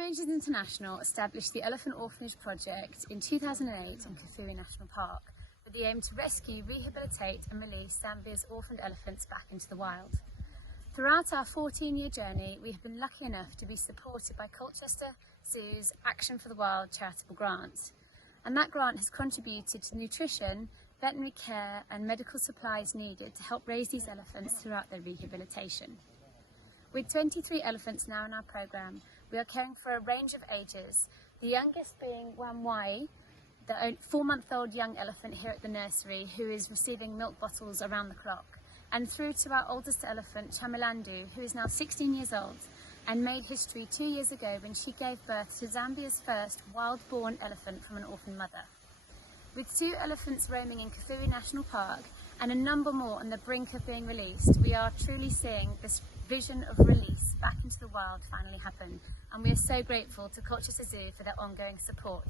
Rangers International established the Elephant Orphanage Project in 2008 in Kafue National Park with the aim to rescue, rehabilitate and release Zambia's orphaned elephants back into the wild. Throughout our 14-year journey, we have been lucky enough to be supported by Colchester Zoo's Action for the Wild charitable grant. And that grant has contributed to nutrition, veterinary care and medical supplies needed to help raise these elephants throughout their rehabilitation. With 23 elephants now in our programme, we are caring for a range of ages, the youngest being Wamwai, the 4-month-old young elephant here at the nursery who is receiving milk bottles around the clock, and through to our oldest elephant, Chamilandu, who is now 16 years old and made history 2 years ago when she gave birth to Zambia's first wild-born elephant from an orphan mother. With 2 elephants roaming in Kafue National Park and a number more on the brink of being released, we are truly seeing this vision of release back into the wild finally happen, and we are so grateful to Colchester Zoo for their ongoing support.